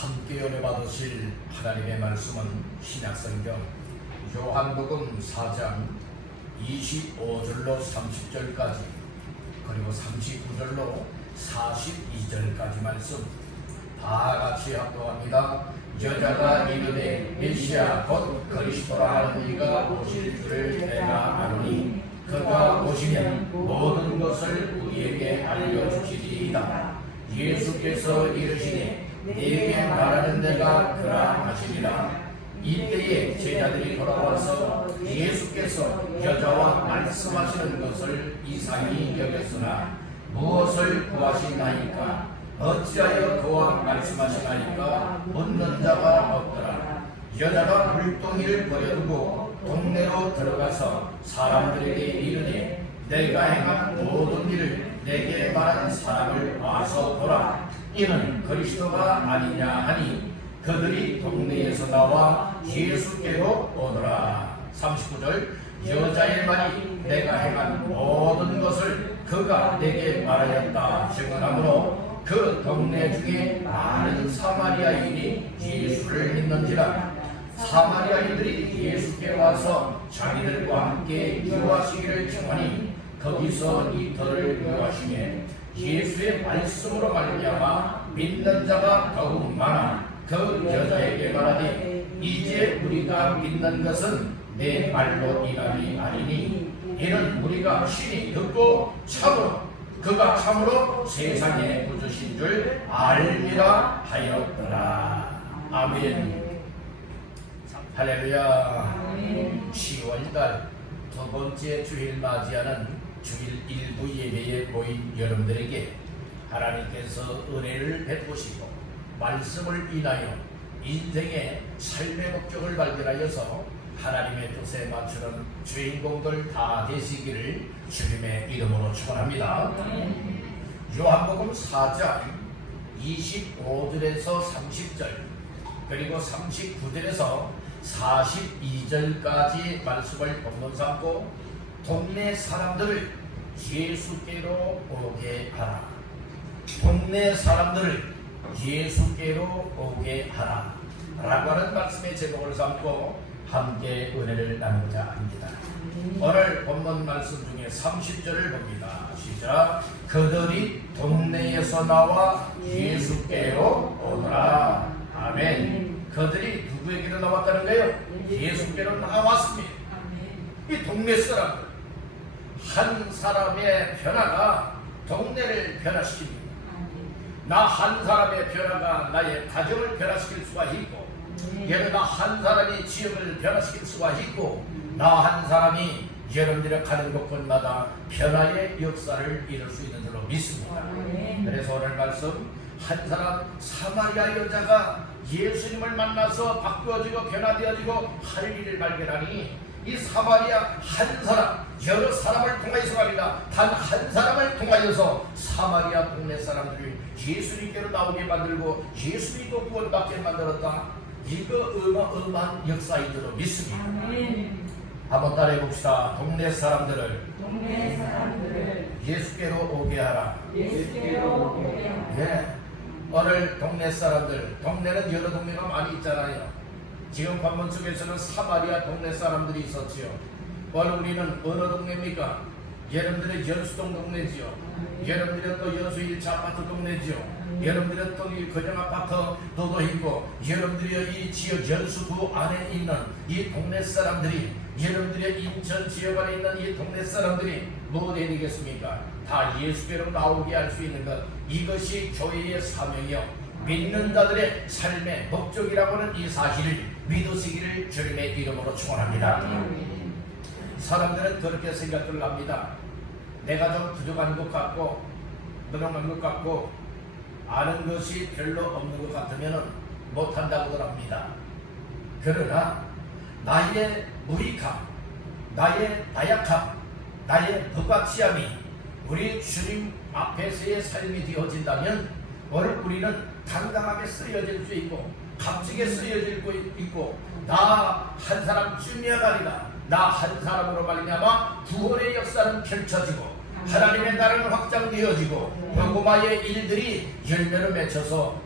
함께 은혜 받으실 하나님의 말씀은 신약성경 요한복음 4장 25절로 30절까지 그리고 39절로 42절까지 말씀 다 같이 합독합니다. 여자가 이르되 메시아 곧 그리스도라 하는 이가 오실 줄을 내가 아노니 그가 오시면 모든 것을 우리에게 알려주시리이다. 예수께서 이르시니 네게 말하는 데가 그라 하시리라. 이때에 제자들이 돌아와서 예수께서 여자와 말씀하시는 것을 이상히 여겼으나 무엇을 구하시나이까 어찌하여 그와 말씀하시나이까 묻는 자가 없더라. 여자가 물동이를 버려두고 동네로 들어가서 사람들에게 이르니 내가 행한 모든 일을 내게 말한 사람을 와서 보라. 이는 그리스도가 아니냐 하니 그들이 동네에서 나와 예수께로 오더라. 39절 여자의 말이 내가 행한 모든 것을 그가 내게 말하였다 증언하므로 그 동네 중에 많은 사마리아인이 예수를 믿는지라. 사마리아인들이 예수께 와서 자기들과 함께 유하시기를 청하니 거기서 이틀을 유하시며 예수의 말씀으로 말미암아 믿는 자가 더욱 많아 그 여자에게 말하되 이제 우리가 믿는 것은 내 말로 인함이 아니니 이는 우리가 친히 듣고 참으로 그가 참으로 세상에 부주신 줄 알리라 하였더라. 아멘. 할렐루야. 10월달 두 번째 주일 맞이하는 주일 일부 예배에 모인 여러분들에게 하나님께서 은혜를 베푸시고 말씀을 인하여 인생의 삶의 목적을 발견하여서 하나님의 뜻에 맞추는 주인공들 다 되시기를 주님의 이름으로 축원합니다. 요한복음 4장 25절에서 30절 그리고 39절에서 42절까지 말씀을 본문 삼고 동네 사람들을 예수께로 오게 하라. 동네 사람들을 예수께로 오게 하라 라고 하는 말씀의 제목을 삼고 함께 은혜를 나누고자 합니다. 오늘 본문 말씀 중에 30절을 봅니다. 시작. 그들이 동네에서 나와 예수께로 오더라. 아멘. 그들이 누구에게로 나왔다는 거예요? 예수께로 나왔습니다. 이 동네 사람들 한 사람의 변화가 동네를 변화시킵니다. 나 한 사람의 변화가 나의 가정을 변화시킬 수가 있고 예를 나 한 사람이 지역을 변화시킬 수가 있고 나 한 사람이 여러분들이 가는 곳곳마다 변화의 역사를 이룰 수 있는 줄로 믿습니다. 그래서 오늘 말씀 한 사람 사마리아 여자가 예수님을 만나서 바꾸어지고 변화되어지고 할 일을 발견하니 이 사마리아 한 사람 여러 사람을 통하여서가 아니라 단 한 사람을 통하여서 사마리아 동네 사람들을 예수님께로 나오게 만들고 예수님도 구원받게 만들었다. 이거 어마어마한 역사인 줄로 믿습니다. 한번 따라해 봅시다. 동네 사람들을 예수께로 오게 하라. 예. 오늘 동네 사람들, 동네는 여러 동네가 많이 있잖아요. 지금 관문 속에서는 사마리아 동네 사람들이 있었지요. 오늘 우리는 어느 동네입니까? 여러분들의 연수동 동네지요. 여러분들의 또 연수 1차 아파트 동네지요. 여러분들의 또 이 거정 아파트도 있고 여러분들의 이 지역 연수구 안에 있는 이 동네 사람들이 여러분들의 인천 지역 안에 있는 이 동네 사람들이 뭐 되겠습니까? 다 예수께로 나오게 할 수 있는 것, 이것이 교회의 사명이요 믿는 자들의 삶의 목적이라고 하는 이 사실을 믿으시기를 주님의 이름으로 축원합니다. 사람들은 그렇게 생각을 합니다. 내가 좀 부족한 것 같고 부족한 것 같고 아는 것이 별로 없는 것 같으면 못한다고들 합니다. 그러나 나의 무익함, 나의 나약함, 나의 무가치함이 우리 주님 앞에서의 삶이 되어진다면 오늘 우리는 당당하게 쓰여질 수 있고 값지게 쓰여질 수 있고 나 한 사람 쯤이야가 아니라 나 한 사람으로 말미암아 구원의 역사는 펼쳐지고 하나님의 나라는 확장되어지고 복음화의 일들이 열매를 맺혀서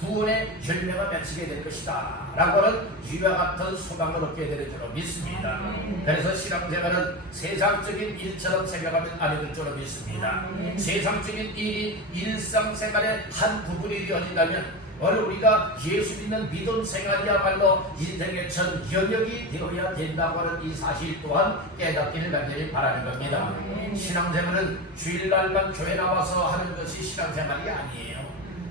구원의 열매가 맺히게 될 것이다 라고 하는 이와 같은 소망을 얻게 될 줄로 믿습니다. 그래서 신앙생활은 세상적인 일처럼 생각하면 안 될 줄로 믿습니다. 세상적인 일이 일상생활의 한 부분이 되어진다면 오늘 우리가 예수 믿는 믿음 생활이야말로 인생의 전 영역이 되어야 된다고 하는 이 사실 또한 깨닫기를 간절히 바라는 겁니다. 신앙생활은 주일날만 교회 나와서 하는 것이 신앙생활이 아니에요.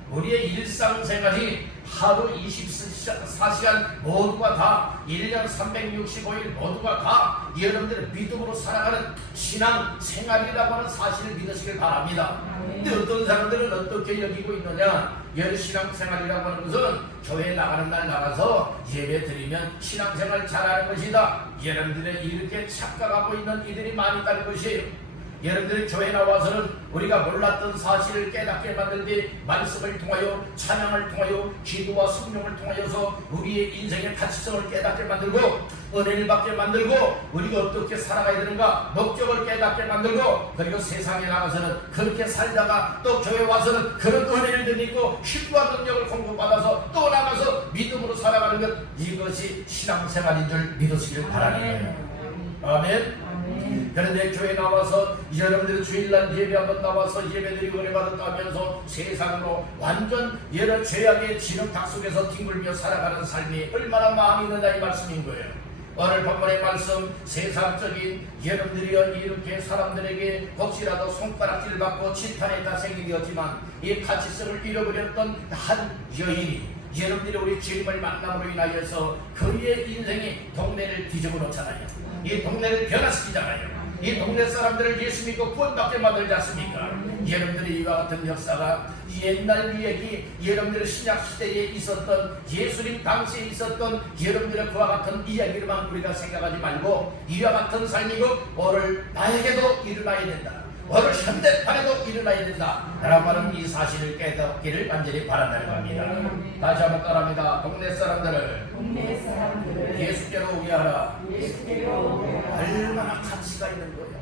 우리의 일상생활이 하루 24시간 모두가 다 1년 365일 모두가 다 여러분들의 믿음으로 살아가는 신앙생활이라고 하는 사실을 믿으시길 바랍니다. 근데 어떤 사람들은 어떻게 여기고 있느냐, 신앙생활이라고 하는 것은 교회에 나가는 날 나가서 예배 드리면 신앙생활 잘하는 것이다, 여러분들의 이렇게 착각하고 있는 이들이 많이 있다는 것이에요. 여러분들이 교회 나와서는 우리가 몰랐던 사실을 깨닫게 만들되 말씀을 통하여 찬양을 통하여 기도와 성령을 통하여서 우리의 인생의 가치성을 깨닫게 만들고 은혜를 받게 만들고 우리가 어떻게 살아가야 되는가 목적을 깨닫게 만들고 그리고 세상에 나가서는 그렇게 살다가 또 교회 와서는 그런 은혜를 드리고 힘과 능력을 공급받아서 또 나가서 믿음으로 살아가는 것, 이것이 신앙생활인 줄 믿으시길 바라는 거예요. 아멘. 그런데 교회 나와서 여러분들이 주일날 예배 한번 나와서 예배드리고 은혜 받았다면서 세상으로 완전 여러 죄악의 진흙탕 속에서 뒹굴며 살아가는 삶이 얼마나 많이 있느냐 이 말씀인 거예요. 오늘 본문의 말씀, 세상적인 여러분들이 이렇게 사람들에게 혹시라도 손가락질 받고 치탄에 다생이 되었지만 이 가치성을 잃어버렸던 한 여인이 여러분들이 우리 주님을 만남으로 인하여서 그의 인생이 동네를 뒤집어 놓잖아요. 이 동네를 변화시키잖아요. 이 동네 사람들을 예수 믿고 구원받게 만들지 않습니까? 여러분들이 이와 같은 역사가 옛날 얘기, 여러분들의 신약시대에 있었던 예수님 당시에 있었던 여러분들의 그와 같은 이야기로만 우리가 생각하지 말고 이와 같은 삶이고 오늘 나에게도 일어나야 된다, 오늘 현대판에도 일어나야 된다 라고 하는 이 사실을 깨닫기를 간절히 바란다는 겁니다. 다시 한번 따라합니다. 동네 사람들을 예수께로 오게 하라. 얼마나 가치가 있는 거예요.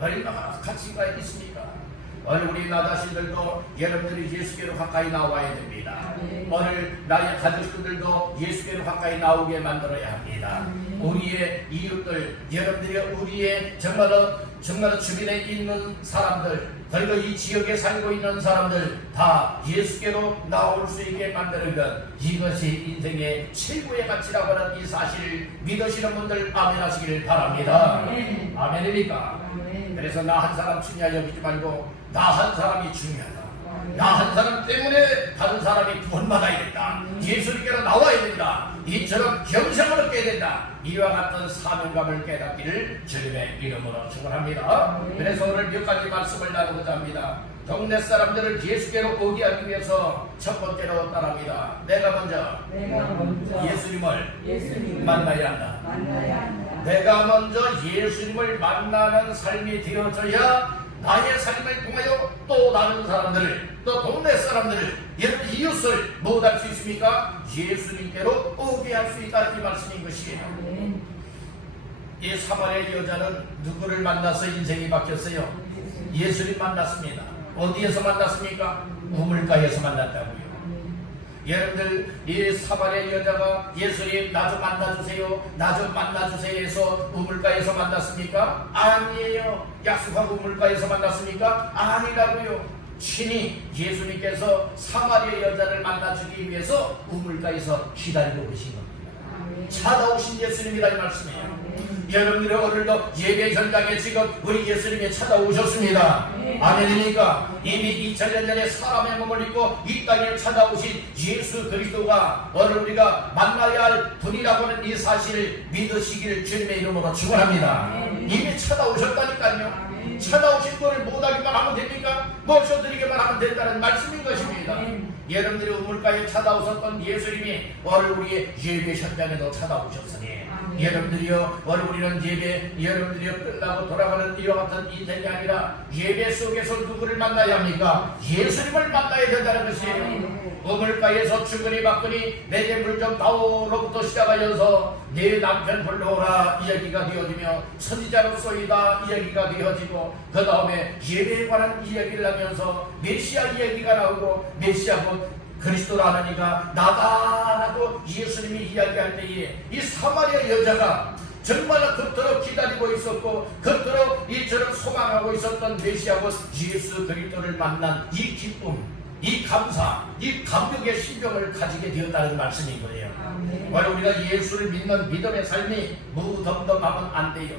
얼마나 가치가 있습니까? 오늘 우리 나 자신들도 여러분들이 예수께로 가까이 나와야 됩니다. 오늘 나의 가족들도 예수께로 가까이 나오게 만들어야 합니다. 우리의 이웃들, 여러분들이 우리의 정말 주변에 있는 사람들, 그리고 이 지역에 살고 있는 사람들 다 예수께로 나올 수 있게 만드는 것, 이것이 인생의 최고의 가치라고 하는 이 사실을 믿으시는 분들 아멘 하시기를 바랍니다. 아멘입니까? 그래서 나 한 사람 중요하게 여기지 말고 나 한 사람이 중요하다. 나 한 사람 때문에 다른 사람이 구원받아야 된다. 예수님께로 나와야 된다. 이처럼 영생을 얻게 된다. 이와 같은 사명감을 깨닫기를 주님의 이름으로 축원합니다. 그래서 오늘 몇 가지 말씀을 나누고자 합니다. 동네 사람들을 예수께로 오게 하기 위해서 첫 번째로 따라합니다. 내가 먼저 예수님을 만나야 한다. 내가 먼저 예수님을 만나는 삶이 되어져야 나의 삶을 통하여 또 다른 사람들을, 또 동네 사람들을, 여러분 이웃을 뭐 할 수 있습니까? 예수님께로 오게 할 수 있다 이 말씀인 것이에요. 이 사마리아 여자는 누구를 만나서 인생이 바뀌었어요? 예수님 만났습니다. 어디에서 만났습니까? 우물가에서 만났다고요. 여러분들 이 사마리아 여자가 예수님 나 좀 만나주세요, 나 좀 만나주세요 해서 우물가에서 만났습니까? 아니에요. 약속한 우물가에서 만났습니까? 아니라고요. 친히 예수님께서 사마리아 여자를 만나주기 위해서 우물가에서 기다리고 계신 겁니다. 찾아오신 예수님이라 이 말씀이에요. 여러분들이 오늘도 예배 현장에 지금 우리 예수님이 찾아오셨습니다. 아멘입니까? 이미 2000년 전에 사람의 몸을 입고 이 땅에 찾아오신 예수 그리스도가 오늘 우리가 만나야 할 분이라고 하는 이 사실을 믿으시기를 주님의 이름으로 축원합니다. 이미 찾아오셨다니까요. 찾아오신 분을 못하기만 하면 됩니까? 모셔드리기만 하면 된다는 말씀인 것입니다. 여러분들이 우물가에 찾아오셨던 예수님이 오늘 우리의 예배 현장에도 찾아오셨으니 여러분들이요, 우리는 여러분들이요, 끝나고 돌아가는 이와 같은 인생이 아니라 예배 속에서 누구를 만나야 합니까? 예수님을 만나야 된다는 것이에요. 우물가에서 주거니 받거니 내게 물 좀 다오로부터 시작하여서 내 남편 불러오라 이야기가 되어지며 선지자로서이다 이야기가 되어지고, 그 다음에 예배에 관한 이야기를 하면서 메시아 이야기가 나오고, 메시아 곧 그리스도라는 이가 나다라고 예수님이 이야기할 때에 이 사마리아 여자가 정말 그토록 기다리고 있었고 그토록 이처럼 소망하고 있었던 메시아 곧 예수 그리스도를 만난 이 기쁨, 이 감사, 이 감격의 심정을 가지게 되었다는 말씀인 거예요. 바로 우리가 예수를 믿는 믿음의 삶이 무덤덤하면 안 돼요.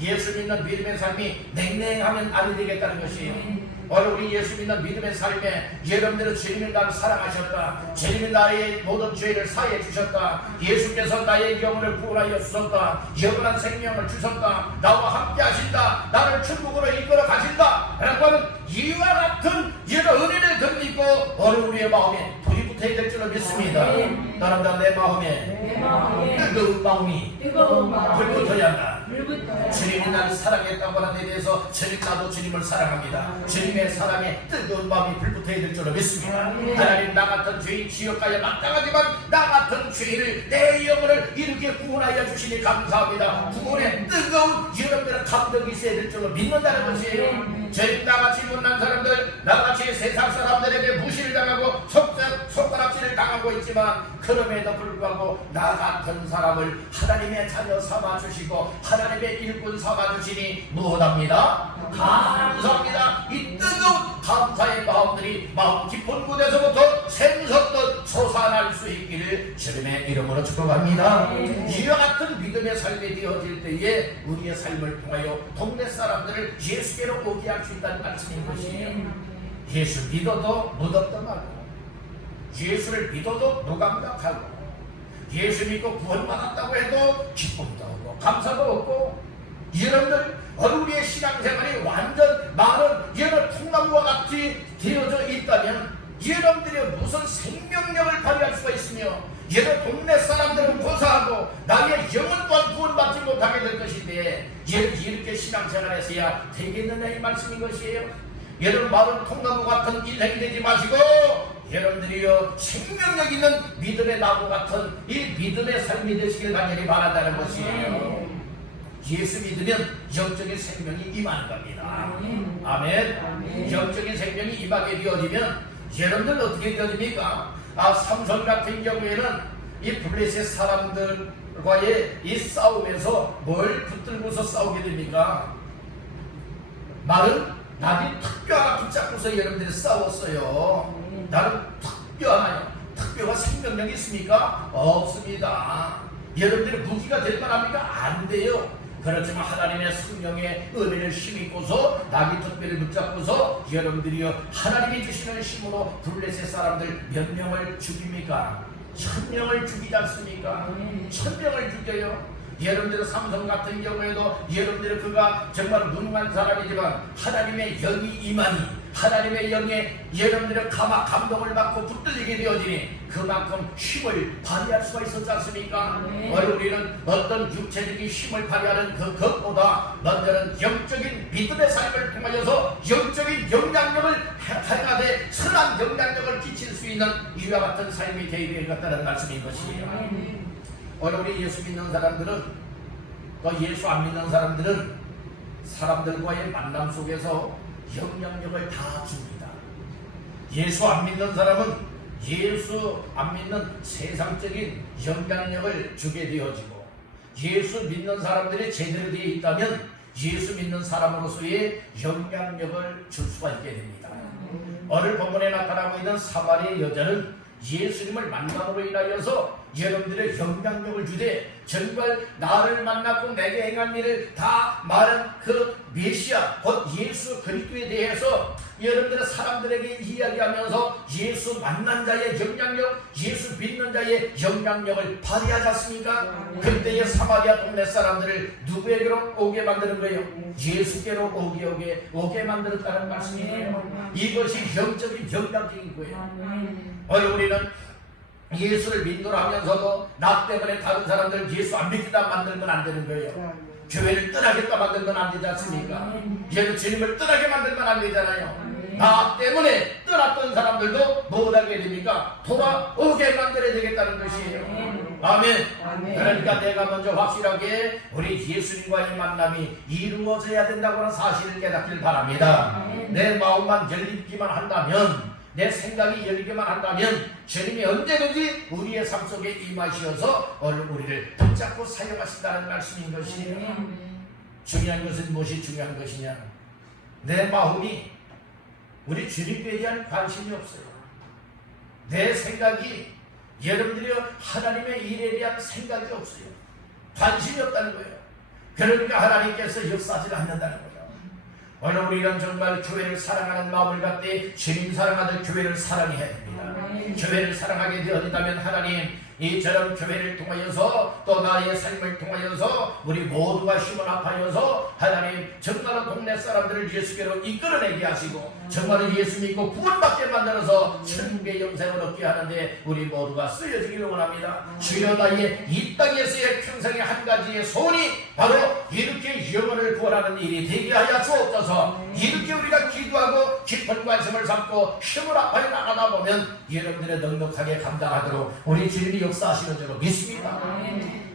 예수 믿는 믿음의 삶이 냉랭하면 안 되겠다는 것이에요. 바로 우리 예수 믿는 믿음의 삶에 여러분들은 주님이 나를 사랑하셨다, 주님이 나의 모든 죄를 사해 주셨다, 예수께서 나의 영혼을 구원하여 주셨다, 영원한 생명을 주셨다, 나와 함께 하신다, 나를 천국으로 이끌어 가신다 라고 하는 이와 같은 여러 은혜를 덧입고 어느 우리의 마음에 불이 붙어야 될 줄로 믿습니다. 따라합니다. 내 마음에 뜨거운 마음이 불 붙어야 한다. 주님이 나를 사랑했다고 하는 데 대해서 주님, 나도 주님을 사랑합니다. 주님의 사랑에 뜨거운 마음이 불붙어야 될 줄로 믿습니다. 하나님, 나 같은 죄인 지옥가에 마땅하지만 나 같은 죄인을, 내 영혼을 이렇게 구원하여 주시니 감사합니다. 구원에 뜨거운 여러분들의 감동이 있어야 될 줄로 믿는다는 것이에요. 주님, 나같이 못난 사람들, 나같이 세상 사람들에게 무시를 당하고 손가락질을 당하고 있지만 그럼에도 불구하고 나 같은 사람을 하나님의 자녀 삼아주시고 하나님의 일꾼 삼아주시니 무엇합니다? 감사합니다. 이 뜨거운 감사의 마음들이 마음 깊은 곳에서부터 샘솟듯 솟아날 수 있기를 주님의 이름으로 축복합니다. 이와 같은 믿음의 삶이 되어질 때에 우리의 삶을 통하여 동네 사람들을 예수께로 오게 할 수 있다는 말씀인 것이에요. 예수 믿어도 무덤덤하고, 예수를 믿어도 무감각하고, 예수 믿고 구원받았다고 해도 기쁨도 없고 감사도 없고, 여러분들 우리의 신앙생활이 완전 많은 여러 통나무와 같이 되어져 있다면 여러분들이 무슨 생명력을 발휘할 수가 있으며, 여러 동네 사람들은 고사하고 나의 영혼 또한 구원받지 못하게 될 것인데 이렇게 신앙생활에서야 되겠느냐 이 말씀인 것이에요. 여러분, 마른 통나무 같은 인생이 되지 마시고 여러분들이요, 생명력 있는 믿음의 나무 같은 이 믿음의 삶이 되시길 간절히 바란다는 것이에요. 예수 믿으면 영적인 생명이 임하는 겁니다. 아멘. 영적인 생명이 임하게 되어지면 여러분들 어떻게 되어집니까? 삼손 같은 경우에는 이 블레셋 사람들과의 이 싸움에서 뭘 붙들고서 싸우게 됩니까? 말은 나비 턱뼈 하나 붙잡고서 여러분들이 싸웠어요. 나는 턱뼈 하나요. 턱뼈가 생명력이 있습니까? 없습니다. 여러분들이 무기가 될 만합니까? 안 돼요. 그렇지만 하나님의 성령의 은혜를 힘입고서 나비 턱뼈를 붙잡고서 여러분들이요, 하나님이 주시는 힘으로 블레셋 사람들 몇 명을 죽입니까? 1000명을 죽이지 않습니까? 1000명을 죽여요. 여러분들은 삼손 같은 경우에도 여러분들은 그가 정말 무능한 사람이지만 하나님의 영이 임하니, 하나님의 영에 여러분들의 감동을 받고 붙들리게 되어지니 그만큼 힘을 발휘할 수가 있었지 않습니까? 우리는 어떤 육체적인 힘을 발휘하는 그것보다 먼저는 영적인 믿음의 삶을 통하여서 영적인 영향력을 행하되 선한 영향력을 끼칠 수 있는 이와 같은 삶이 되어야 되겠다는 말씀인 것이에요. 우리 예수 믿는 사람들은, 또 예수 안 믿는 사람들은 사람들과의 만남 속에서 영향력을 다 줍니다. 예수 안 믿는 사람은 예수 안 믿는 세상적인 영향력을 주게 되어지고, 예수 믿는 사람들이 제대로 되어 있다면 예수 믿는 사람으로서의 영향력을 줄 수가 있게 됩니다. 오늘 본문에 나타나고 있는 사마리아 여자는 예수님을 만남으로 인하여서 여러분들의 영향력을 주되, 정말 나를 만나고 내게 행한 일을 다 말한 그 메시아 곧 예수 그리스도에 대해서 여러분들의 사람들에게 이야기하면서 예수 만난 자의 영향력, 예수 믿는 자의 영향력을 발휘하지 않습니까? 그때의 사마리아 동네 사람들을 누구에게로 오게 만드는 거예요? 예수께로 오게 만들었다는 말씀이에요. 이것이 영적인 영향력인 거예요. 우리는 예수를 믿노라 하면서도 나 때문에 다른 사람들 예수 안 믿겠다 만들면 안 되는 거예요. 교회를 떠나겠다 만들면 안 되지 않습니까? 얘는 주님을 떠나게 만들면 안 되잖아요. 나 때문에 떠났던 사람들도 못하게 됩니까? 돌아오게 만들어야 되겠다는 것이에요. 아멘. 그러니까 내가 먼저 확실하게 우리 예수님과의 만남이 이루어져야 된다고 하는 사실을 깨닫길 바랍니다. 내 마음만 열리기만 한다면, 내 생각이 열리기만 한다면 주님이 언제든지 우리의 삶 속에 임하시어서 우리를 붙잡고 사용하신다는 말씀인 것이에요. 중요한 것은 무엇이 중요한 것이냐? 내 마음이 우리 주님께 대한 관심이 없어요. 내 생각이 여러분들이 하나님의 일에 대한 생각이 없어요. 관심이 없다는 거예요. 그러니까 하나님께서 역사하지 않는다는 거예요. 오늘 우리는 정말 교회를 사랑하는 마음을 갖되 주님 사랑하듯 교회를 사랑해야 됩니다. 교회를 사랑하게 되어진다면 하나님 이처럼 교회를 통하여서 또 나의 삶을 통하여서 우리 모두가 힘을 합하여서 하나님 정말로 동네 사람들을 예수께로 이끌어내게 하시고 정말로 예수 믿고 구원받게 만들어서 천국의 영생을 얻게 하는데 우리 모두가 쓰여지기를 원합니다. 주여 나의 이 땅에서의 평생의 한 가지의 소원이 바로 이렇게 영혼을 구원하는 일이 되게 하여 주옵소서. 이렇게 우리가 기도하고 깊은 관심을 갖고 힘을 합하여 나가다 보면 여러분들의 넉넉하게 감당하도록 우리 주님이 역사하시는 줄로 믿습니다.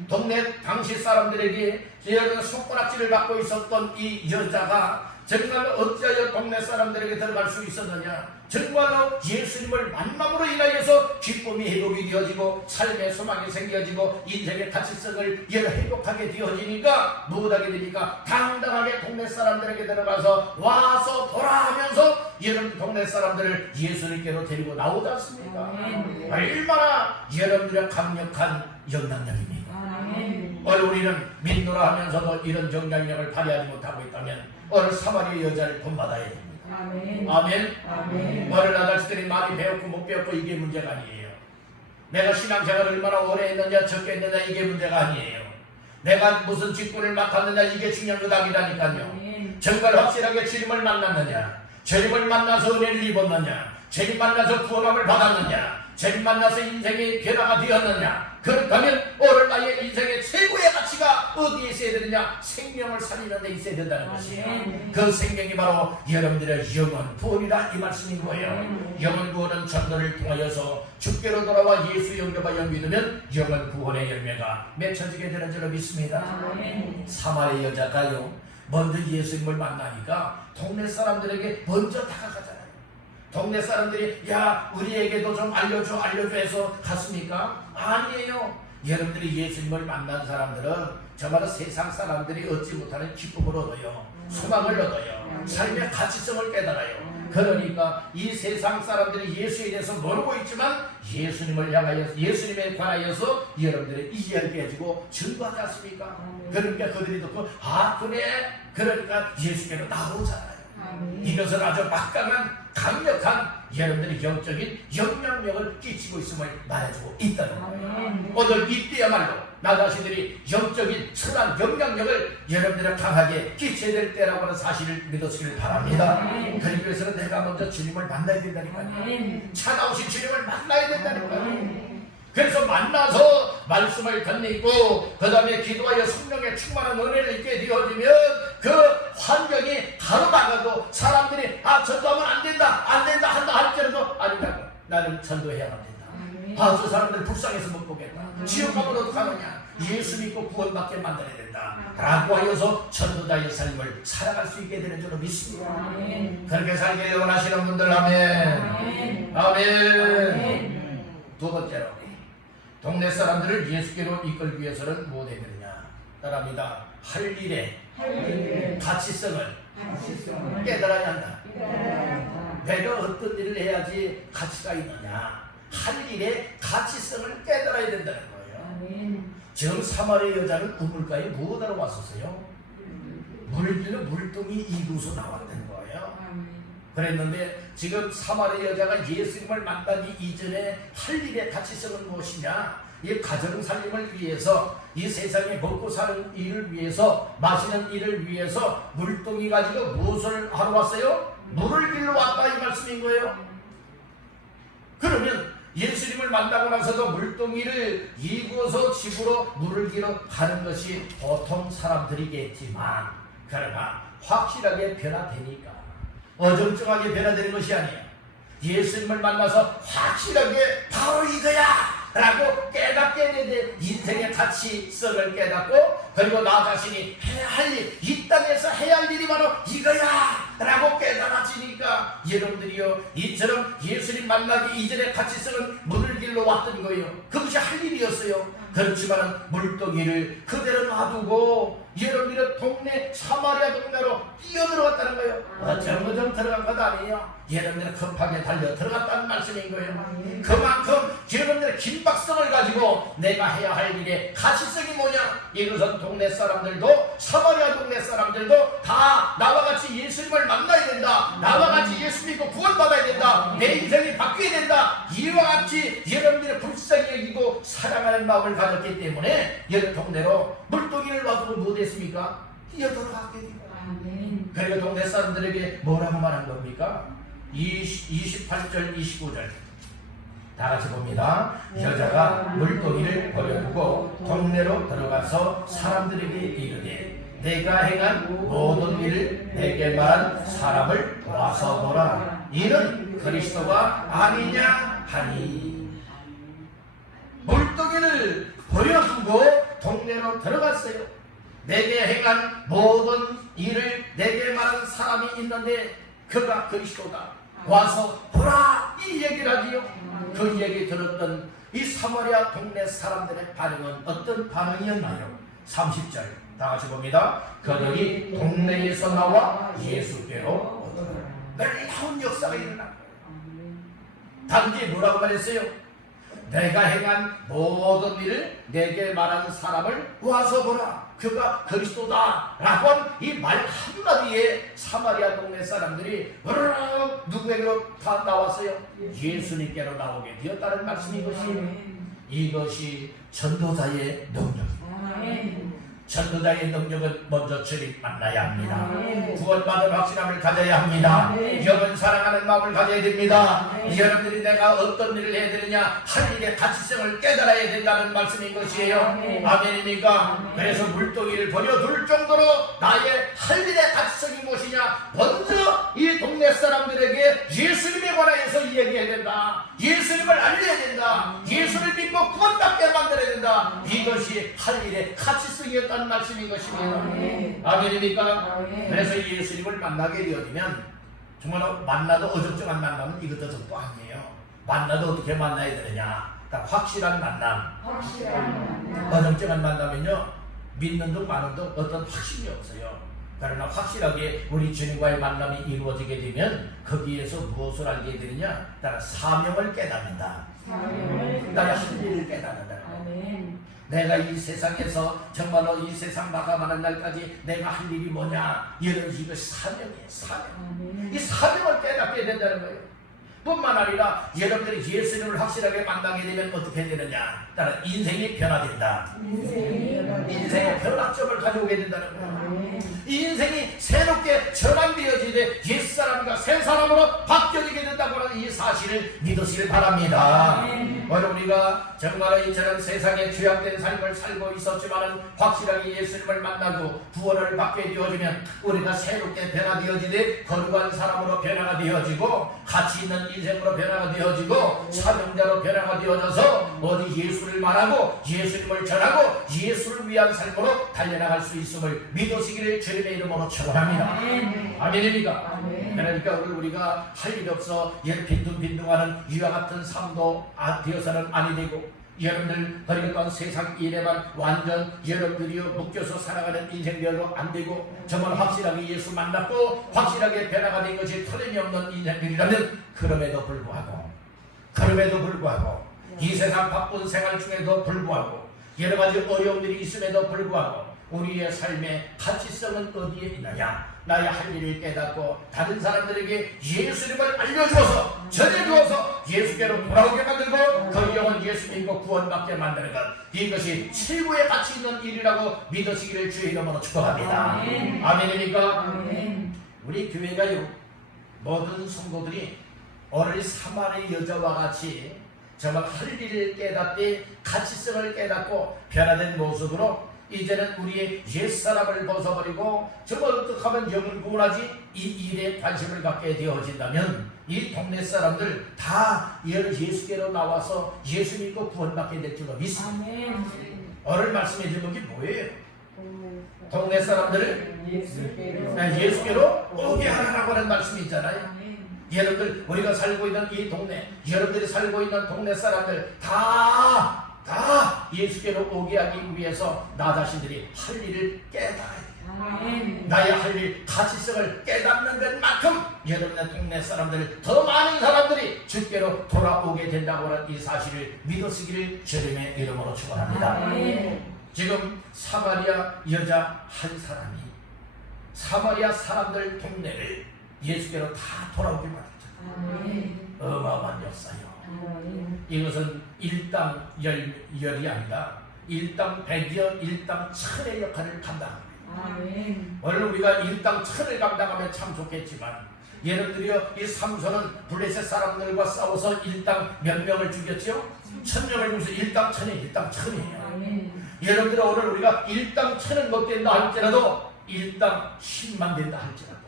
동네 당시 사람들에게 여러분 손가락질을 받고 있었던 이 여자가 정말로 어찌하여 동네 사람들에게 들어갈 수 있었느냐? 정말로 예수님을 만남으로 인하여서 기쁨이 회복이 되어지고 삶의 소망이 생겨지고 인생의 가치성을 회복하게 되어지니까 무엇하게 되니까 당당하게 동네 사람들에게 들어가서 와서 돌아하면서 여러분 동네 사람들을 예수님께로 데리고 나오지 않습니까? 얼마나 여러분들의 강력한 영향력입니까? 오늘 우리는 믿노라 하면서도 이런 영향력을 발휘하지 못하고 있다면 오늘 사마리아 여자를 본받아야 됩니다. 아멘. 오늘 아저씨들이 많이 배웠고 못 배웠고 이게 문제가 아니에요. 내가 신앙생활을 얼마나 오래 했느냐 적게 했느냐 이게 문제가 아니에요. 내가 무슨 직분을 맡았느냐 이게 중요한 것 아니라니까요. 정말 확실하게 주님을 만났느냐, 주님을 만나서 은혜를 입었느냐, 주님 만나서 구원함을 받았느냐, 주님 만나서 인생의 변화가 되었느냐. 그렇다면 오늘 나의 인생의 최고의 가치가 어디에 있어야 되느냐? 생명을 살리는 데 있어야 된다는 것이에요. 그 생명이 바로 여러분들의 영혼 구원이다 이 말씀인 거예요. 영혼 구원은 전도를 통하여서 주께로 돌아와 예수 영접하여 믿으면 영혼 구원의 열매가 맺혀지게 되는 줄로 믿습니다. 사마리아 여자가요 먼저 예수님을 만나니까 동네 사람들에게 먼저 다가가잖아요. 동네 사람들이 야 우리에게도 좀 알려줘 해서 갔습니까? 아니에요. 여러분들이 예수님을 만난 사람들은 정말 세상 사람들이 얻지 못하는 기쁨을 얻어요. 소망을 얻어요. 삶의 가치성을 깨달아요. 그러니까 이 세상 사람들이 예수에 대해서 모르고 있지만 예수님을 향하여 예수님에 관하여서 여러분들이 이해하게 해주고 증거하지 않습니까? 그러니까 그들이 듣고 아 그래 그러니까 예수께로 나오잖아요. 이것은 아주 막강한 강력한 여러분들의 영적인 영향력을 끼치고 있음을 말해주고 있다는 거예요. 오늘 이때야말로 나 자신들이 영적인 선한 영향력을 여러분들을 강하게 끼쳐야 될 때라고 하는 사실을 믿으시길 바랍니다. 그러기 위해서는 내가 먼저 주님을 만나야 된다니까요. 찾아오신 주님을 만나야 된다니까요. 그래서 만나서 말씀을 건네고 그 다음에 기도하여 성령의 충만한 은혜를 입게 되어지면 그 환경이 가로막아도 사람들이 아 전도하면 안 된다 한다 할지라도 아니라고 나는 전도해야만 된다. 아 저 사람들 불쌍해서 못 보겠다. 지옥 가면 어떡하느냐. 예수 믿고 구원받게 만들어야 된다 라고 하여서 전도자의 삶을 살아갈 수 있게 되는 줄로 믿습니다. 그렇게 살기를 원하시는 분들 아멘. 아멘. 두 번째로 동네 사람들을 예수께로 이끌기 위해서는 무엇 해야 되느냐? 따라합니다. 할 일에 가치성을 깨달아야 한다. 내가 어떤 일을 해야지 가치가 있느냐? 할 일에 가치성을 깨달아야 된다는 거예요. 지금 사마리아 여자는 우물가에 무엇하러 왔었어요? 물길로 물동이 이루서 나왔다는 거예요. 그랬는데 지금 사마리아 여자가 예수님을 만나기 이전에 할 일의 가치성은 무엇이냐? 이 가정 살림을 위해서 이 세상에 먹고 사는 일을 위해서 마시는 일을 위해서 물동이 가지고 무엇을 하러 왔어요? 물을 길러 왔다 이 말씀인 거예요. 그러면 예수님을 만나고 나서도 물동이를 이고서 집으로 물을 기러 가는 것이 보통 사람들이겠지만, 그러나 확실하게 변화되니까 어정쩡하게 변화되는 것이 아니에요. 예수님을 만나서 확실하게 바로 이거야 라고 깨닫게 되는 인생의 가치성을 깨닫고, 그리고 나 자신이 해야 할 일, 이 땅에서 해야 할 일이 바로 이거야 라고 깨달아지니까, 여러분들이요, 이처럼 예수님 만나기 이전의 가치성은 물을 길러 왔던 거예요. 그것이 할 일이었어요. 그렇지만은 물동이를 그대로 놔두고 여러분들의 동네 사마리아 동네로 뛰어들어갔다는 거예요. 어정어정 들어간 것 아니에요. 여러분들은 급하게 달려 들어갔다는 말씀인 거예요. 그만큼 여러분들의 긴박성을 가지고 내가 해야 할 일의 가치성이 뭐냐, 이것은 동네 사람들도 사마리아 동네 사람들도 다 나와 같이 예수님을 만나야 된다, 나와 같이 예수 믿고 구원받아야 된다, 내 인생이 바뀌어야 된다, 이와 같이 여러분들의 불쌍히 여기고 사랑하는 마음을 가졌기 때문에 여러 동네로 물동이를 놔두고 못했습니까? 뛰어들어가게 됩니다. 그리고 동네 사람들에게 뭐라고 말한 겁니까? 28절 29절 다 같이 봅니다. 여자가 물동이를 버려두고 동네로 들어가서 사람들에게 이르되, 내가 행한 모든 일을 내게 말한 사람을 와서 보라, 이는 그리스도가 아니냐 하니. 물동이를 버려두고 동네로 들어갔어요. 내게 행한 모든 일을 내게 말한 사람이 있는데 그가 그리스도다, 와서 보라, 이 얘기를 하지요. 그 얘기 들었던 이 사마리아 동네 사람들의 반응은 어떤 반응이었나요? 30절 다 같이 봅니다. 그들이 동네에서 나와 예수께로 오더라. 놀라운 역사가 일어난 거예요. 단지 뭐라고 말했어요? 내가 행한 모든 일을 내게 말하는 사람을 와서 보라, 그가 그리스도다 라고 한 이 말 한마디에 사마리아 동네 사람들이 누구에게로 다 나왔어요? 예수님께로 나오게 되었다는 말씀인 것이, 이것이 전도자의 능력입니다. 전도자의 능력은 먼저 주님 만나야 합니다. 구원받은 확신함을 가져야 합니다. 영은 사랑하는 마음을 가져야 됩니다. 여러분들이 내가 어떤 일을 해야 되느냐, 할 일의 가치성을 깨달아야 된다는 말씀인 것이에요. 아멘입니까? 그래서 물동이를 버려둘 정도로 나의 할 일의 가치성이 무엇이냐, 먼저 이 동네 사람들에게 예수님에 관하여서 이야기해야 된다, 예수님을 알려야 된다, 예수를 믿고 구원받게 만들어야 된다. 이것이 할 일의 가치성이었다는 말씀인 것입니다. 아멘입니까? 그래서 예수님을 만나게 되어지면 정말 만나도 어정쩡한 만남은 이것도 정도 아니에요. 만나도 어떻게 만나야 되느냐, 딱 확실한 만남. 어정쩡한 만남은요, 믿는 둥 마는 둥 어떤 확신이 없어요. 그러나 확실하게 우리 주님과의 만남이 이루어지게 되면 거기에서 무엇을 알게 되느냐, 따라 사명을 깨닫는다, 나의 할 일을 깨닫는다. 내가 이 세상에서 정말로 이 세상 마감하는 날까지 내가 할 일이 뭐냐, 이런 이거 사명이에요. 사명. 이 사명을 깨닫게 된다는 거예요. 뿐만 아니라 여러분들이 예수님을 확실하게 만나게 되면 어떻게 되느냐, 따라 인생이 변화된다. 인생의 변화점을 가져오게 된다는 거예요. 이 인생이 새롭게 전환되어지되 옛사람과 새사람으로 바뀌어지게 된다고 하는 이 사실을 믿으시길 바랍니다. 오늘 우리가 정말 이처럼 세상에 죄악된 삶을 살고 있었지만 확실하게 예수님을 만나고 구원을 받게 되어지면 우리가 새롭게 변화되어지되 거룩한 사람으로 변화가 되어지고 가치 있는 인생으로 변화가 되어지고 사명자로 변화가 되어져서 어디 예수를 말하고 예수님을 전하고 예수를 위한 삶으로 달려나갈 수 있음을 믿으시기를 주님의 이름으로 축원합니다. 아멘입니까? 그러니까 우리가 할 일 없어 빈둥빈둥하는 이와 같은 삶도 되어서는 아니 되고, 여러분들 그러니까 세상 일에만 완전 여러분들이 묶여서 살아가는 인생별로 안 되고, 정말 확실하게 예수 만났고 확실하게 변화가 된 것이 틀림없는 인생들이라면 그럼에도 불구하고 이 세상 바쁜 생활 중에도 불구하고 여러 가지 어려움들이 있음에도 불구하고 우리의 삶의 가치성은 어디에 있느냐, 나의 할 일을 깨닫고 다른 사람들에게 예수님을 알려주어서 전해주어서 예수께로 돌아오게 만들고 그 영혼 예수 믿고 구원받게 만드는 것, 이것이 최고의 가치 있는 일이라고 믿으시기를 주의 이름으로 축복합니다. 아멘입니까? 우리 교회가요, 모든 성도들이 오늘 사마리 여자와 같이 정말 할 일을 깨닫되 가치성을 깨닫고 변화된 모습으로 이제는 우리의 옛사람을 벗어버리고 정말 어떻게 하면 영을 구원하지? 이 일에 관심을 갖게 되어진다면 이 동네 사람들 다 예수께로 나와서 예수 믿고 구원받게 될 줄로 믿습니다. 오늘 말씀해 주는 게 뭐예요? 동네 사람들을 예수께로 오게 하라고 하는 말씀이 있잖아요. 여러분들, 우리가 살고 있는 이 동네, 여러분들이 살고 있는 동네 사람들 다 예수께로 오게 하기 위해서 나 자신들이 할 일을 깨달아야 돼요. 나의 할 일, 가치성을 깨닫는 것만큼 여러분의 동네 사람들, 더 많은 사람들이 주께로 돌아오게 된다고 하는 이 사실을 믿으시기를 주님의 이름으로 축원합니다. 지금 사마리아 여자 한 사람이 사마리아 사람들 동네를 예수께로 다 돌아오게 만들었잖아요. 어마어마한 역사요. 이것은 일당 열이 아니라 일당 백여, 일당 천의 역할을 감당합니다. 오늘 우리가 일당 천을 감당하면 참 좋겠지만 여러분들이요, 이 삼손은 블레셋 사람들과 싸워서 일당 몇 명을 죽였죠? 1000명을 죽여서 일당 천이에요. 여러분들, 오늘 우리가 일당 천은 못 된다 할지라도 일당 10만 된다 할지라도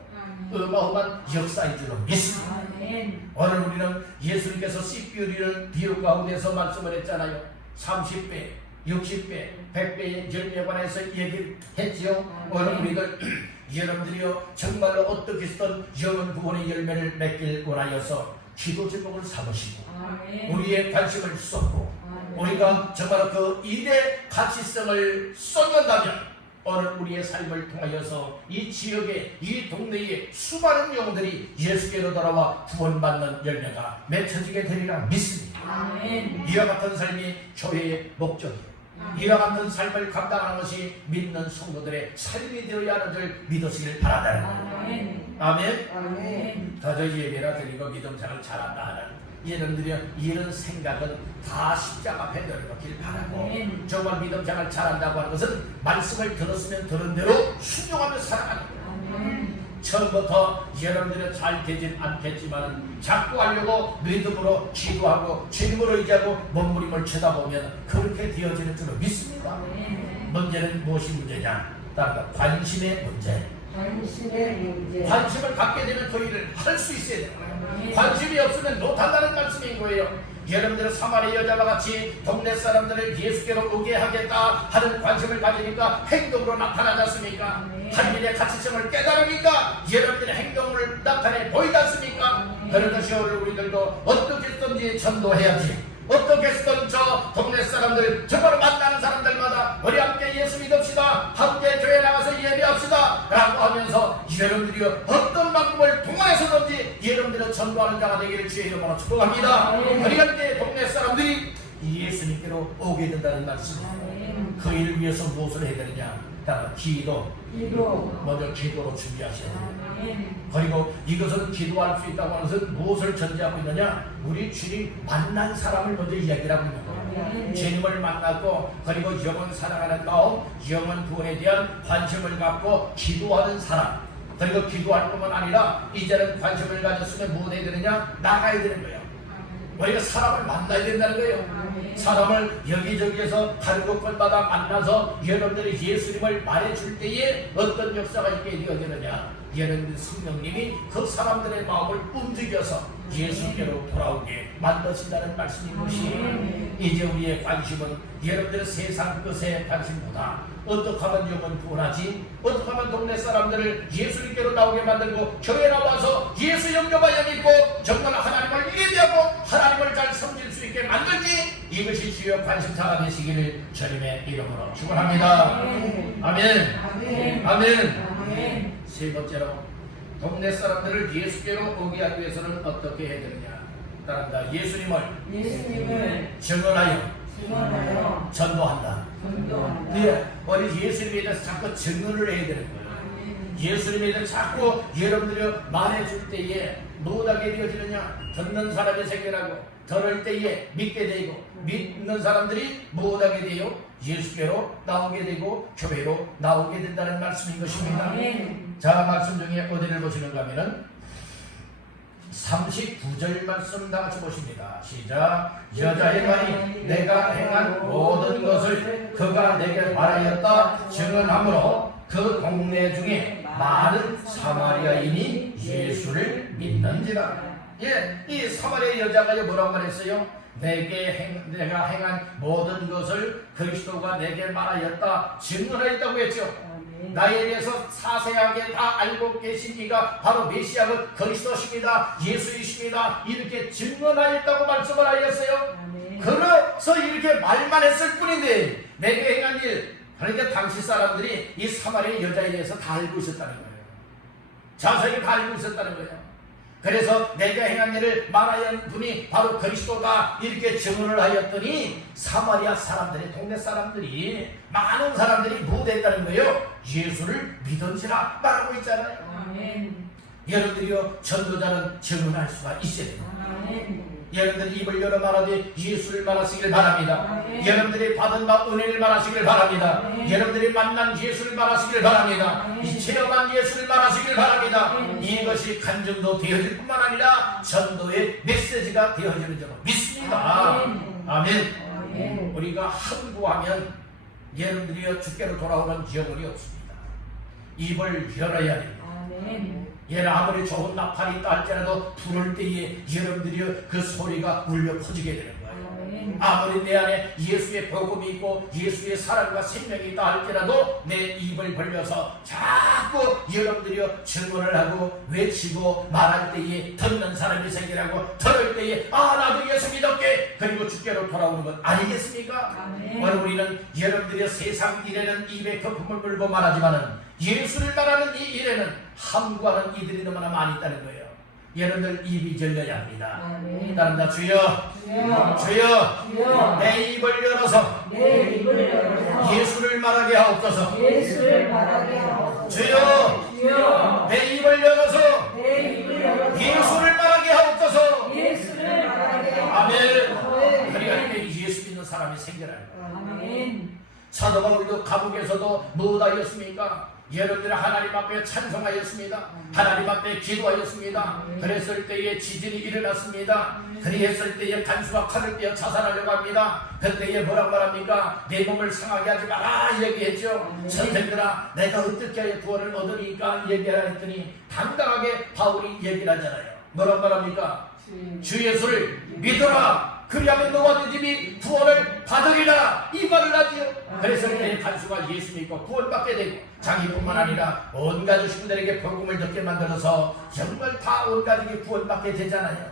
어마어마한 역사인 줄로 믿습니다. 오늘 우리는 예수님께서 씨 뿌리는 비유 가운데서 말씀을 했잖아요. 30배, 60배, 100배의 열매에 관해서 얘기를 했지요. 오늘 우리들 여러분들이요, 정말로 어떻게 해서든 영원 구원의 열매를 맺길 원하여서 기도 제목을 삼으시고 우리의 관심을 쏟고 우리가 정말 그 일의 가치성을 쏟는다면 오늘 우리의 삶을 통하여서 이 지역에, 이 동네에 수많은 영혼들이 예수께로 돌아와 구원받는 열매가 맺혀지게 되리라 믿습니다. 이와 같은 삶이 교회의 목적이에요. 이와 같은 삶을 감당하는 것이 믿는 성도들의 삶이 되어야 하는 줄 믿으시길 바란다. 아멘. 도저히 예배라 드리고 믿음생활 잘한다 하는 여러분들이 이런 생각은 다 십자가 앞에 내려놓길 바라고, 정말 믿음생활 잘한다고 하는 것은 말씀을 들었으면 들은 대로 순종하며 살아가는 거예요. 처음부터 여러분들은 잘 되진 않겠지만 자꾸 하려고 믿음으로 기도하고 주님으로 의지하고 몸부림을 쳐다보면 그렇게 되어지는 줄로 믿습니다. 문제는 무엇이 문제냐? 따라 관심의 문제. 관심을 갖게 되면 그 일을 할 수 있어야 돼요. 관심이 없으면 못한다는 말씀인 거예요. 여러분들은 사마리아 여자와 같이 동네 사람들을 예수께로 오게 하겠다 하는 관심을 가지니까 행동으로 나타나지 않습니까? 한 일의 가치성을 깨달으니까 여러분들의 행동을 나타내 보이지 않습니까? 그러듯이 오늘 우리들도 어떻게 했든지 전도해야지. 어떻게 했든 저 동네 사람들, 정말 만나는 사람들마다 우리 함께 예수 믿읍시다, 함께 교회 나가서 예배합시다 라고 하면서 여러분들이 어떤 방법을 통해서든지 여러분들은 전도하는 자가 되기를 주의 이름으로 축복합니다. 우리 함께 동네 사람들이 예수님께로 오게 된다는 말씀입니다. 그 일을 위해서 무엇을 해야 되느냐? 기도. 먼저 기도로 준비하셔야 돼요. 그리고 이것은 기도할 수 있다고 하는 것은 무엇을 전제하고 있느냐? 우리 주님 만난 사람을 먼저 이야기를 하고 있는 거예요. 주님을 만났고 그리고 영혼 사랑하는 마음, 영혼 구원에 대한 관심을 갖고 기도하는 사람, 그리고 기도할 뿐만 아니라 이제는 관심을 가졌으면 무엇 해야 되느냐? 나가야 되는 거예요. 우리가 사람을 만나야 된다는 거예요. 사람을 여기저기에서 다른 곳마다 만나서 여러분들이 예수님을 말해줄 때에 어떤 역사가 있게 되어지느냐? 여러분들 성령님이 그 사람들의 마음을 움직여서 예수님께로 돌아오게 만드신다는 말씀인 것이, 이제 우리의 관심은 여러분들의 세상 것에 관심보다 어떻게 하면 영혼 구원하지? 어떻게 하면 동네 사람들을 예수님께로 나오게 만들고 교회 나와서 예수 영접하여 믿고 정말 하나님을 예배하고 하나님을 잘 섬길 수 있게 만들지? 이것이 주요 관심사가 되시기를 주님의 이름으로 축원합니다. 아멘. 세 번째로 동네 사람들을 예수께로 오게 하기 위해서는 어떻게 해야 되느냐? 따른다. 예수님을 증언하여 전도한다. 네, 우리 예수님에 대해서 자꾸 증언을 해야 되는 거예요. 예수님에 대해서 자꾸 여러분들이 말해줄 때에 무엇하게 되어지느냐? 듣는 사람이 생겨나고 들을 때에 믿게 되고 믿는 사람들이 무엇하게 돼요? 예수께로 나오게 되고 교회로 나오게 된다는 말씀인 것입니다. 자, 말씀 중에 어디를 보시는가 하면은 39절 말씀 다 같이 보십니다. 시작. 여자의 말이 내가 행한 모든 것을 그가 내게 말하였다 증언하므로 그 동네 중에 많은 사마리아인이 예수를 믿는지라. 예, 이 사마리아 여자가 뭐라고 말했어요? 내가 행한 모든 것을 그리스도가 내게 말하였다 증언하였다고 했죠. 나에 대해서 자세하게 다 알고 계신 이가 바로 메시아는 그리스도십니다, 예수이십니다, 이렇게 증언하였다고 말씀을 하였어요. 그래서 이렇게 말만 했을 뿐인데 내게 행한 일, 그러니까 당시 사람들이 이 사마리아 여자에 대해서 다 알고 있었다는 거예요. 자세하게 다 알고 있었다는 거예요. 그래서 내가 행한 일을 말하는 분이 바로 그리스도다 이렇게 증언을 하였더니 사마리아 사람들이, 동네 사람들이, 많은 사람들이 무대했다는 거예요. 예수를 믿은지라 말하고 있잖아요. 아멘. 여러분들이요, 전도자는 증언할 수가 있어야 됩니다. 아멘. 여러분들이 입을 열어 말하되 예수를 말하시길 바랍니다. 아멘. 여러분들이 받은 바 은혜를 말하시길 바랍니다. 아멘. 여러분들이 만난 예수를 말하시길 바랍니다. 아멘. 이 체험한 예수를 말하시길 바랍니다. 아멘. 이것이 간증도 되어질 뿐만 아니라 전도의 메시지가 되어지는 줄 믿습니다. 아멘. 아멘. 아멘. 우리가 항구하면 여러분들이 주께로 돌아오는 영혼이 없습니다. 입을 열어야 됩니다. 아멘. 예, 아무리 좋은 나팔이 있다 할지라도 부를 때에 여러분들이 그 소리가 울려 퍼지게 되는 거예요. 아무리 내 안에 예수의 복음이 있고 예수의 사랑과 생명이 있다 할지라도 내 입을 벌려서 자꾸 여러분들이 증언을 하고 외치고 말할 때에 듣는 사람이 생기라고, 들을 때에 아 나도 예수 믿었게, 그리고 주께로 돌아오는 것 아니겠습니까? 오늘 우리는 여러분들이 세상 일에는 입에 거품을 물고 말하지만은 예수를 말하는 이 일에는 함구하는 이들이 너무나 많이 있다는 거예요. 여러분들 입이 열려야 합니다. 따른다. 주여, 주여, 주여, 내 입을 열어서 예수를 말하게 하옵소서. 주여, 주여, 내 입을 열어서 예수를 말하게 하옵소서. 아멘. 그러니까 이렇게 예수 믿는 사람이 생겨나는 거예요. 사도 바울도 감옥에서도 무엇하였습니까? 여러분들은 하나님 앞에 찬송하였습니다. 하나님 앞에 기도하였습니다. 그랬을 때에 지진이 일어났습니다. 그리했을 때에 간수가 칼을 떼어 자살하려고 합니다. 그때에 뭐라고 말합니까? 내 몸을 상하게 하지 마라 얘기했죠. 선생들아, 내가 어떻게 하여 구원을 얻으니까 얘기하라 했더니 당당하게 바울이 얘기를 하잖아요. 뭐라고 말합니까? 주 예수를 믿어라. 그리하면 너와 네 집이 구원을 받으리라, 이 말을 하지요. 그래서 내 간수가 예수 믿고 구원받게 되고 자기뿐만 아니라 온 가족들에게 복음을 듣게 만들어서 정말 다 온 가족이 구원받게 되잖아요.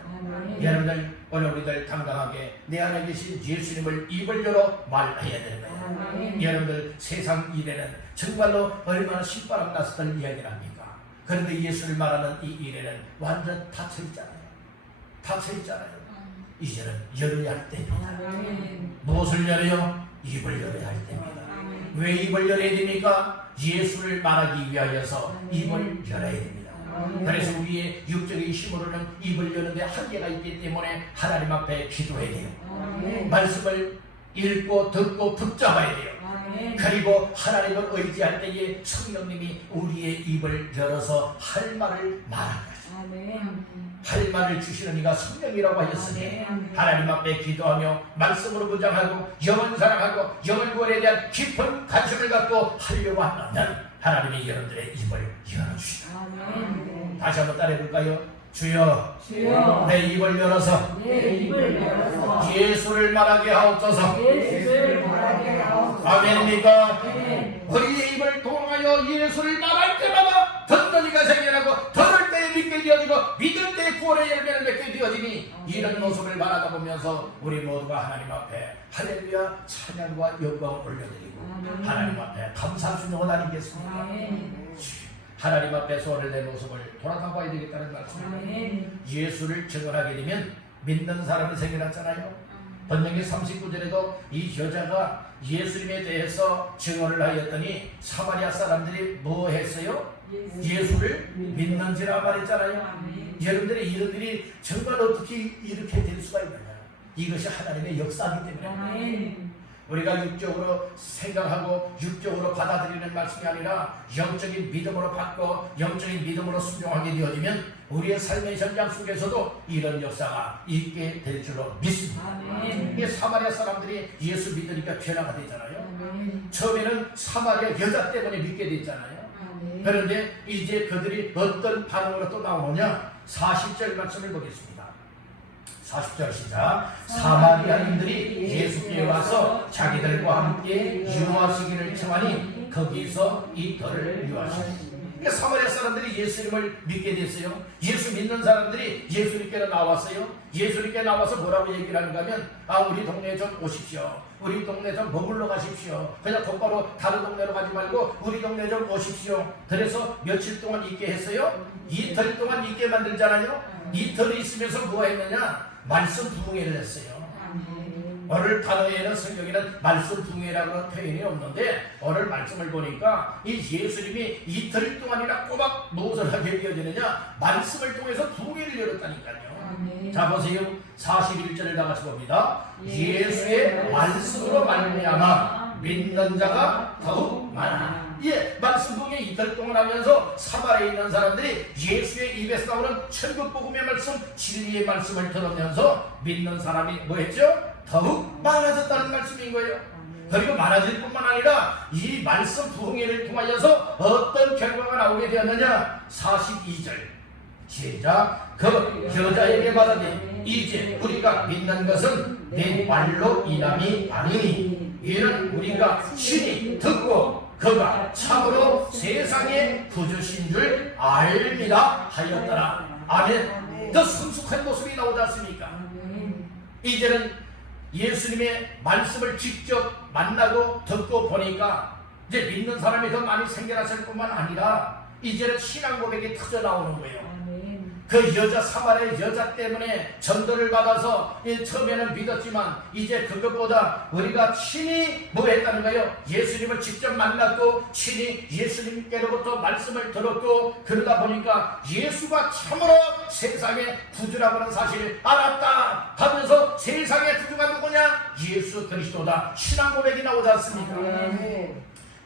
여러분들, 오늘 우리들 당당하게 내 안에 계신 예수님을 입을 열어 말해야 되는 거예요. 여러분들, 세상 일에는 정말로 얼마나 신바람 났었던 이야기를 합니까? 그런데 예수를 말하는 이 일에는 완전 닫혀 있잖아요. 닫혀 있잖아요. 이제는 열어야 할 때입니다. 무엇을 열어요? 입을 열어야 할 때입니다. 왜 입을 열어야 됩니까? 예수를 말하기 위하여서 입을 열어야 됩니다. 그래서 우리의 육적인 힘으로는 입을 여는데 한계가 있기 때문에 하나님 앞에 기도해야 돼요. 말씀을 읽고 듣고 붙잡아야 돼요. 그리고 하나님을 의지할 때에 성령님이 우리의 입을 열어서 할 말을 말합니다. 할 말을 주시는 이가 성령이라고 하였으니 하나님 앞에 기도하며 말씀으로 무장하고 영을 사랑하고 영을 구원에 대한 깊은 관심을 갖고 하려고 한다면 하나님이 여러분들의 입을 열어주시다. 다시 한번 따라해볼까요? 주여, 주여, 내 입을 열어서 예수를 말하게 하옵소서. 아멘입니까? 우리의 입을 통하여 예수를 말할 때마다 듣는 이가 생겨나고 들을 때에 믿게 되어지고 믿을 때에 구원의 열매를 맺게 되어지니 이런 모습을 바라다 보면서 우리 모두가 하나님 앞에 할렐루야 찬양과 영광을 올려드리고 하나님 앞에 감사 순종은 아니겠습니까? 하나님 앞에서 오늘 내 모습을 돌아가 봐야 되겠다는 말씀입니다. 예수를 증언하게 되면 믿는 사람이 생겨났잖아요. 번역기 39절에도 이 여자가 예수님에 대해서 증언을 하였더니 사마리아 사람들이 뭐 했어요? 예수를 믿는지라 말했잖아요. 여러분들의 이들이 정말 어떻게 이렇게 될 수가 있나요? 이것이 하나님의 역사이기 때문에 우리가 육적으로 생각하고 육적으로 받아들이는 말씀이 아니라 영적인 믿음으로 받고 영적인 믿음으로 순종하게 되어지면 우리의 삶의 현장 속에서도 이런 역사가 있게 될 줄로 믿습니다. 이게 사마리아 사람들이 예수 믿으니까 변화가 되잖아요. 처음에는 사마리아 여자 때문에 믿게 됐잖아요. 그런데 이제 그들이 어떤 반응으로 또 나오느냐, 40절 말씀을 보겠습니다. 40절 시작. 사마리아인들이 예수께 와서 자기들과 함께 유하시기를 청하니 거기서 이틀을 유하시니. 그러니까 사마리아 사람들이 예수님을 믿게 됐어요. 예수 믿는 사람들이 예수님께로 나왔어요. 예수님께 나와서 뭐라고 얘기를 하는가 하면, 우리 동네에 좀 오십시오. 우리 동네 좀 머물러 가십시오. 그냥 곧바로 다른 동네로 가지 말고 우리 동네 좀 오십시오. 그래서 며칠 동안 있게 했어요? 이틀 동안 있게 만들잖아요. 이틀 있으면서 뭐 했느냐? 말씀 부흥회를 했어요. 오늘 단어에는 성경에는 말씀 부흥회라는 표현이 없는데, 오늘 말씀을 보니까 이 예수님이 이틀 동안이나 꼬박 무엇을 하게 되어지느냐, 말씀을 통해서 부흥회를 열었다니까요. 자 보세요. 41절을 다 같이 봅니다. 예수의 말씀으로 말미암아 믿는 자가 더욱 많아. 예, 말씀 부흥회 이틀 동안 하면서 사마리아에 있는 사람들이 예수의 입에서 나오는 천국 복음의 말씀, 진리의 말씀을 들으면서 믿는 사람이 뭐 했죠? 더욱 많아졌다는 말씀인 거예요. 그리고 많아질 뿐만 아니라 이 말씀 부흥회를 통하여서 어떤 결과가 나오게 되었느냐, 42절 시작. 그 여자에게 말하되 이제 우리가 믿는 것은 내 말로 인함이 아니니 이는 우리가 친히 듣고 그가 참으로 세상의 구주신 줄 알미라 하였더라. 아멘. 더 성숙한 모습이 나오지 않습니까? 이제는 예수님의 말씀을 직접 만나고 듣고 보니까 이제 믿는 사람이 더 많이 생겨났을 뿐만 아니라 이제는 신앙 고백이 터져 나오는 거예요. 그 여자, 사마리아 여자 때문에 전도를 받아서 처음에는 믿었지만 이제 그것보다 우리가 친히 뭐 했다는 거예요? 예수님을 직접 만났고 친히 예수님께로부터 말씀을 들었고, 그러다 보니까 예수가 참으로 세상의 구주라고 하는 사실을 알았다 하면서 세상의 구주가 누구냐? 예수 그리스도다. 신앙 고백이 나오지 않습니까?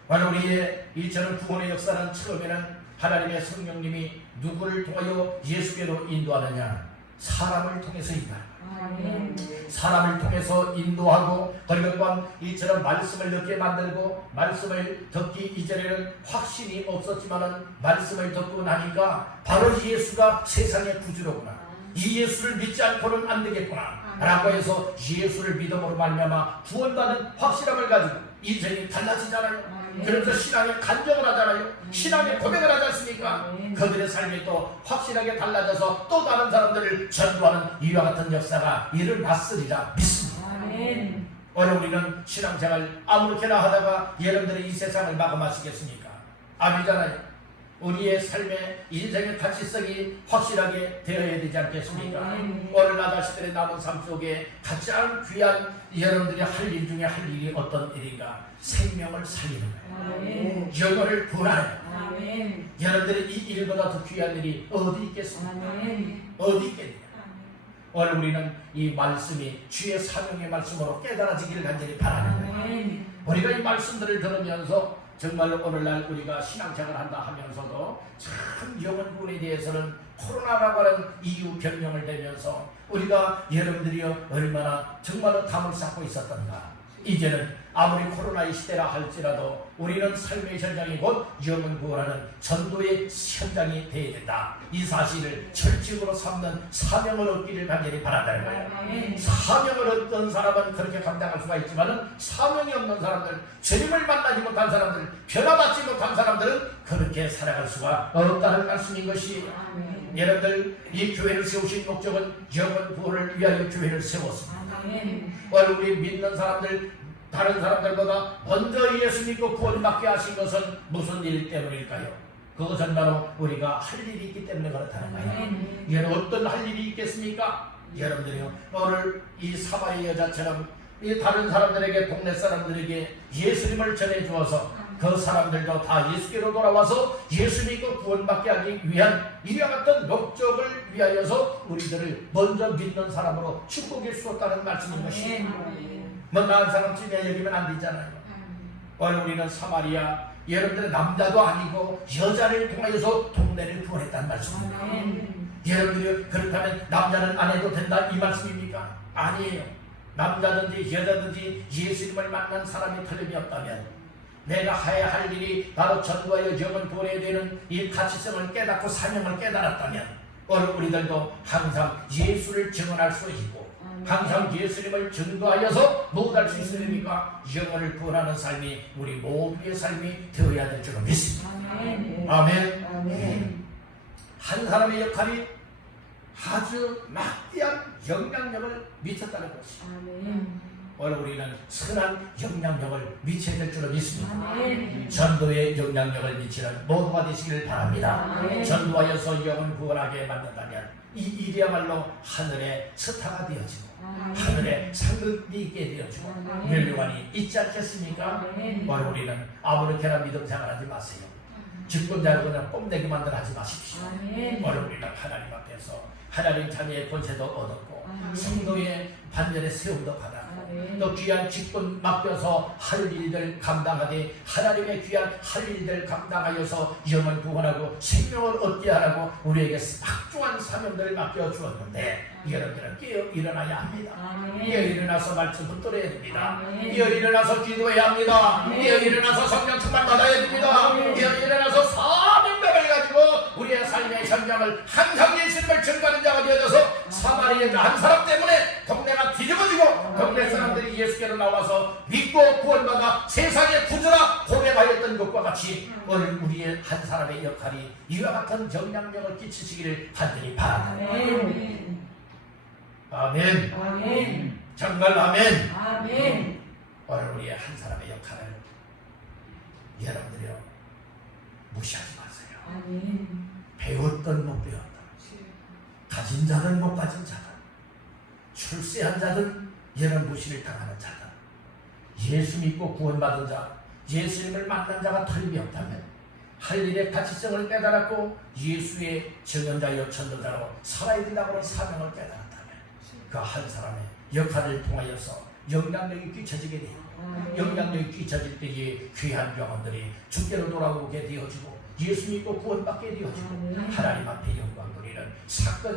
바로 우리의 이처럼 구원의 역사는 처음에는 하나님의 성령님이 누구를 통하여 예수께로 인도하느냐? 사람을 통해서 인도하는 거예요. 사람을 통해서 인도하고, 그리고 또한 이처럼 말씀을 듣게 만들고, 말씀을 듣기 이전에는 확신이 없었지만은 말씀을 듣고 나니까 바로 예수가 세상의 구주로구나, 이 예수를 믿지 않고는 안 되겠구나 라고 해서 예수를 믿음으로 말미암아 구원받은 확실함을 가지고 인생이 달라지잖아요. 그래서 신앙의 간증을 하잖아요. 신앙의 고백을 하지 않습니까? 그들의 삶이 또 확실하게 달라져서 또 다른 사람들을 전도하는 이와 같은 역사가 일어났으리라 믿습니다. 오늘 우리는 신앙생활 아무렇게나 하다가 여러분들이 이 세상을 마감하시겠습니까? 아니잖아요. 우리의 삶의 인생의 가치성이 확실하게 되어야 되지 않겠습니까? 오늘 나 자신들의 남은 삶 속에 가장 귀한 여러분들이 할 일 중에 할 일이 어떤 일인가? 생명을 살리는 거예요. 영혼을 구하는 거예요. 여러분들이 이 일보다 더 귀한 일이 어디 있겠습니까? 어디 있겠느냐? 오늘 우리는 이 말씀이 주의 사명의 말씀으로 깨달아지기를 간절히 바라는 거예요. 우리가 이 말씀들을 들으면서 정말로 오늘날 우리가 신앙생활을 한다 하면서도 참 영혼구원에 대해서는 코로나라고 하는 이유 변명을 대면서 우리가 여러분들이 얼마나 정말로 담을 쌓고 있었던가. 이제는 아무리 코로나의 시대라 할지라도 우리는 삶의 현장이 곧 영혼구원하는 전도의 현장이 되어야 된다. 이 사실을 철칙으로 삼는 사명을 얻기를 간절히 바란다는 거예요. 사명을 얻던 사람은 그렇게 감당할 수가 있지만 사명이 없는 사람들, 주님을 만나지 못한 사람들, 변화받지 못한 사람들은 그렇게 살아갈 수가 없다는 말씀인 것이, 여러분들 이 교회를 세우신 목적은 영혼구원을 위하여 교회를 세웠습니다. 오늘 우리 믿는 사람들, 다른 사람들보다 먼저 예수 믿고 구원받게 하신 것은 무슨 일 때문일까요? 그것은 바로 우리가 할 일이 있기 때문에 그렇다는 거예요. 이게 어떤 할 일이 있겠습니까? 여러분들이요, 오늘 이 사마리아 여자처럼 이 다른 사람들에게, 동네 사람들에게 예수님을 전해주어서 그 사람들도 다 예수께로 돌아와서 예수 믿고 구원받게 하기 위한 이와 같은 목적을 위하여서 우리들을 먼저 믿는 사람으로 축복해 주었다는 말씀인 것이, 뭐 나은 사람 집에 여기면 안 되잖아요. 오늘 우리는 사마리아, 여러분들은 남자도 아니고 여자를 통하여서 동네를 구원했다는 말씀입니다. 여러분들이 그렇다면 남자는 안 해도 된다 이 말씀입니까? 아니에요. 남자든지 여자든지 예수님을 만난 사람이 틀림이 없다면 내가 해야 할 일이 바로 전도하여 영혼 보내야 되는 이 가치성을 깨닫고 사명을 깨달았다면 우리들도 항상 예수를 증언할 수 있고 항상 예수님을 전도하여서 무엇할 수 있으니까 영혼을 구원하는 삶이 우리 모두의 삶이 되어야 될 줄로 믿습니다. 아멘. 아멘. 한 사람의 역할이 아주 막대한 영향력을 미쳤다는 것이 아멘. 오늘 우리는 선한 영향력을 미쳐야 될 줄로 믿습니다. 아멘. 전도의 영향력을 미치는 모두가 되시기를 바랍니다. 아멘. 전도하여서 영혼 구원하게 만든다면 이 일이야말로 하늘의 스타가 되어지고 아멘. 하늘의 상급이 있게 되어지고 아멘. 멸류관이 있지 않겠습니까? 아멘. 오늘 우리는 아무렇게나 믿음 생활하지 마세요. 직분자로 그냥 뽐내기 만들 하지 마십시오. 아멘. 오늘 우리는 하나님 앞에서 하나님 자녀의 권세도 얻었고 아멘. 성도의 반면에 세움도 받았고 아멘. 또 귀한 직분 맡겨서 할 일들 감당하되 하나님의 귀한 할 일들 감당하여서 영을 구원하고 생명을 얻게 하라고 우리에게 막중한 사명들을 맡겨주었는데 여러분들은 깨어 일어나야 합니다. 아멘. 깨어 일어나서 말씀 붙들어야 됩니다. 아멘. 깨어 일어나서 기도해야 합니다. 아멘. 깨어 일어나서 성령 충만 받아야 됩니다. 아멘. 깨어 일어나서 사명감을 가지고 우리의 삶의 현장을 항상 예수님을 증거하는 자가 되어져서 사마리아 여자 한 사람 때문에 동네가 뒤집어지고 동네 사람들이 예수께로 나와서 믿고 구원받아 세상의 구주라 고백하였던 것과 같이 오늘 우리의 한 사람의 역할이 이와 같은 영향력을 끼치시기를 간절히 바랍니다. 아멘. 아멘. 아멘. 정말 아멘. 아멘. 오늘 우리의 한 사람의 역할을 여러분들이요 무시하지 마세요. 아멘. 배웠던 못 배웠던, 가진 자든 못 가진 자든, 출세한 자든 여러분 무시를 당하는 자든, 예수 믿고 구원받은 자, 예수님을 만난 자가 틀림이 없다면 할 일의 가치성을 깨달았고 예수의 증언자여 전도자로 살아야 된다고 하는 사명을 깨달았다면 그 한 사람의 역할을 통하여서 영향력이 끼쳐지게 돼요. 영향력이 끼쳐질 때에 귀한 영혼들이 주께로 돌아오게 되어지고 예수 믿고 구원받게 되어지고 하나님 앞에 영광 돌리는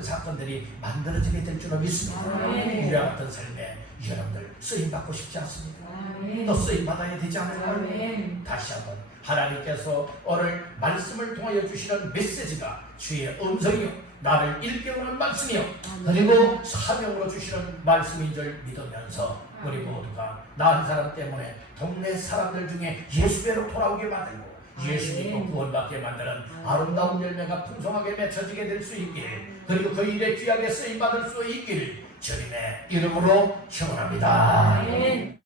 사건들이 만들어지게 될 줄로 믿습니다. 이와 같은 삶에 여러분들 쓰임받고 싶지 않습니까? 또 쓰임받아야 되지 않을까요? 다시 한번 하나님께서 오늘 말씀을 통하여 주시는 메시지가 주의 음성이요 나를 일깨우는 말씀이요 그리고 사명으로 주시는 말씀인 줄 믿으면서 우리 모두가 나 한 사람 때문에 동네 사람들 중에 예수께로 돌아오게 만들고 예수 믿고 구원받게 만드는 아름다운 열매가 풍성하게 맺혀지게 될 수 있길 그리고 그 일에 귀하게 쓰임받을 수 있길 주님의 이름으로 축원합니다.